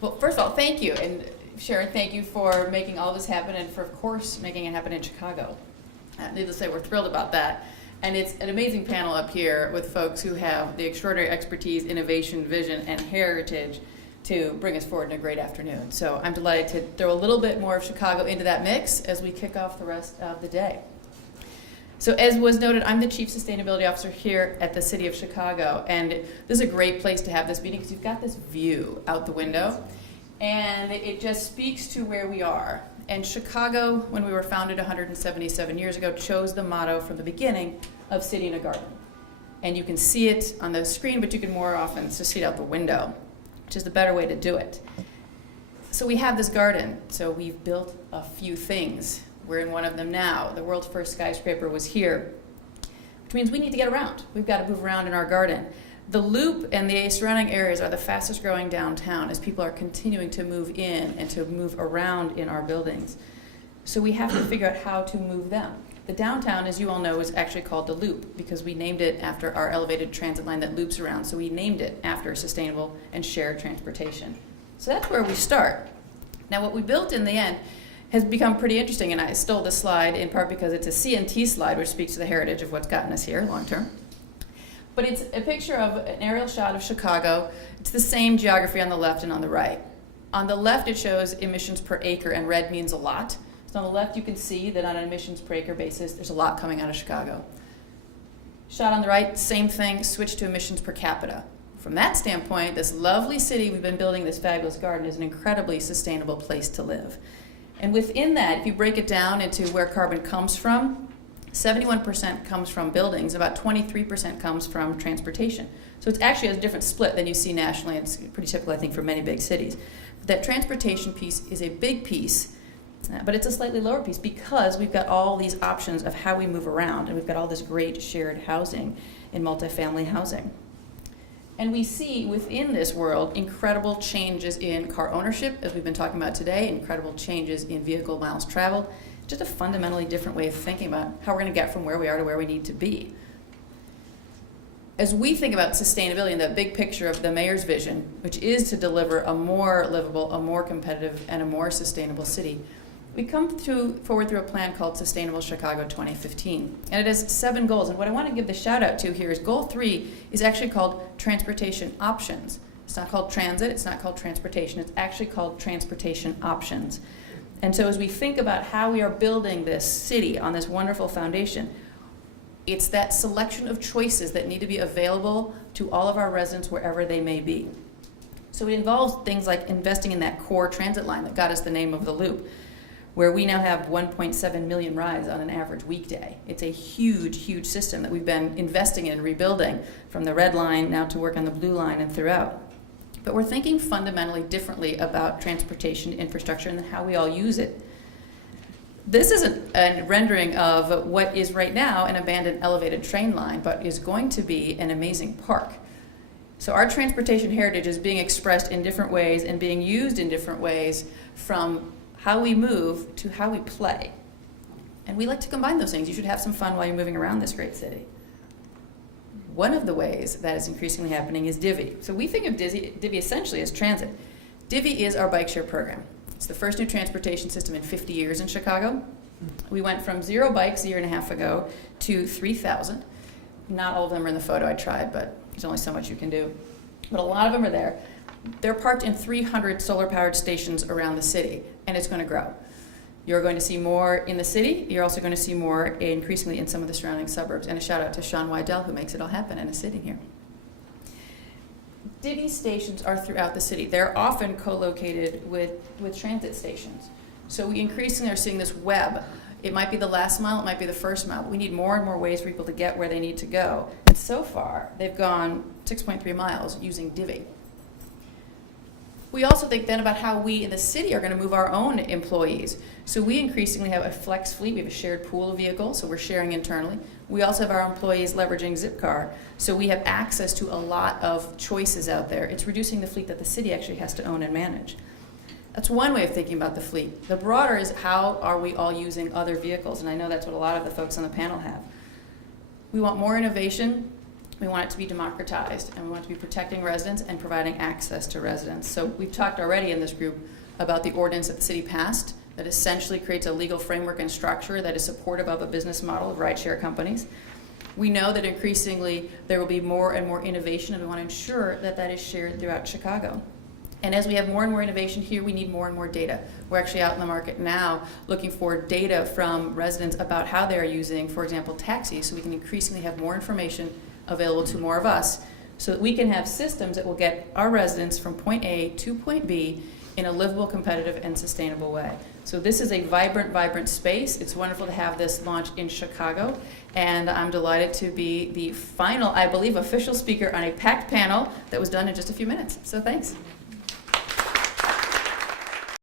Well, first of all, thank you. And Sharon, thank you for making all this happen and for, of course, making it happen in Chicago. Needless to say, we're thrilled about that. And it's an amazing panel up here with folks who have the extraordinary expertise, innovation, vision, and heritage to bring us forward in a great afternoon. So I'm delighted to throw a little bit more of Chicago into that mix as we kick off the rest of the day. So as was noted, I'm the Chief Sustainability Officer here at the City of Chicago, and this is a great place to have this meeting because you've got this view out the window, and it just speaks to where we are. And Chicago, when we were founded 177 years ago, chose the motto from the beginning of City in a Garden. And you can see it on the screen, but you can more often just see it out the window, which is the better way to do it. So we have this garden, so we've built a few things. We're in one of them now. The world's first skyscraper was here, which means we need to get around. We've got to move around in our garden. The Loop and the surrounding areas are the fastest growing downtown as people are continuing to move in and to move around in our buildings. So we have to figure out how to move them. The downtown, as you all know, is actually called the Loop because we named it after our elevated transit line that loops around. So we named it after sustainable and shared transportation. So that's where we start. Now what we built in the end has become pretty interesting, and I stole this slide in part because it's a CNT slide, which speaks to the heritage of what's gotten us here long term. But it's a picture of an aerial shot of Chicago. It's the same geography on the left and on the right. On the left, it shows emissions per acre, and red means a lot. So on the left, you can see that on an emissions per acre basis, there's a lot coming out of Chicago. Shot on the right, same thing, switch to emissions per capita. From that standpoint, this lovely city we've been building, this fabulous garden, is an incredibly sustainable place to live. And within that, if you break it down into where carbon comes from, 71% comes from buildings, about 23% comes from transportation. So it's actually a different split than you see nationally. It's pretty typical, I think, for many big cities. But that transportation piece is a big piece, but it's a slightly lower piece because we've got all these options of how we move around, and we've got all this great shared housing in multifamily housing. And we see within this world incredible changes in car ownership, as we've been talking about today, incredible changes in vehicle miles traveled, just a fundamentally different way of thinking about how we're going to get from where we are to where we need to be. As we think about sustainability and that big picture of the mayor's vision, which is to deliver a more livable, a more competitive, and a more sustainable city, we come forward through a plan called Sustainable Chicago 2015. And it has 7 goals. And what I want to give the shout out to here is goal 3 is actually called transportation options. It's not called transit, it's not called transportation, it's actually called transportation options. And so as we think about how we are building this city on this wonderful foundation, it's that selection of choices that need to be available to all of our residents wherever they may be. So it involves things like investing in that core transit line that got us the name of the Loop, where we now have 1.7 million rides on an average weekday. It's a huge, huge system that we've been investing in and rebuilding from the red line now to work on the blue line and throughout. But we're thinking fundamentally differently about transportation infrastructure and how we all use it. This isn't a rendering of what is right now an abandoned elevated train line, but is going to be an amazing park. So our transportation heritage is being expressed in different ways and being used in different ways, from how we move to how we play. And we like to combine those things. You should have some fun while you're moving around this great city. One of the ways that is increasingly happening is Divvy. So we think of Divvy essentially as transit. Divvy is our bike share program. It's the first new transportation system in 50 years in Chicago. We went from 0 bikes a year and a half ago to 3,000. Not all of them are in the photo. I tried, but there's only so much you can do. But a lot of them are there. They're parked in 300 solar-powered stations around the city, and it's going to grow. You're going to see more in the city. You're also going to see more increasingly in some of the surrounding suburbs. And a shout out to Sean Weidel, who makes it all happen and is sitting here. Divvy stations are throughout the city. They're often co-located with transit stations. So we increasingly are seeing this web. It might be the last mile, it might be the first mile, but we need more and more ways for people to get where they need to go. And so far, they've gone 6.3 miles using Divvy. We also think then about how we in the city are going to move our own employees. So we increasingly have a flex fleet. We have a shared pool of vehicles, so we're sharing internally. We also have our employees leveraging Zipcar, so we have access to a lot of choices out there. It's reducing the fleet that the city actually has to own and manage. That's one way of thinking about the fleet. The broader is how are we all using other vehicles, and I know that's what a lot of the folks on the panel have. We want more innovation. We want it to be democratized, and we want to be protecting residents and providing access to residents. So we've talked already in this group about the ordinance that the city passed that essentially creates a legal framework and structure that is supportive of a business model of rideshare companies. We know that increasingly there will be more and more innovation, and we want to ensure that that is shared throughout Chicago. And as we have more and more innovation here, we need more and more data. We're actually out in the market now looking for data from residents about how they're using, for example, taxis, so we can increasingly have more information available to more of us, so that we can have systems that will get our residents from point A to point B in a livable, competitive, and sustainable way. So this is a vibrant, vibrant space. It's wonderful to have this launch in Chicago, and I'm delighted to be the final, I believe, official speaker on a packed panel that was done in just a few minutes. So thanks.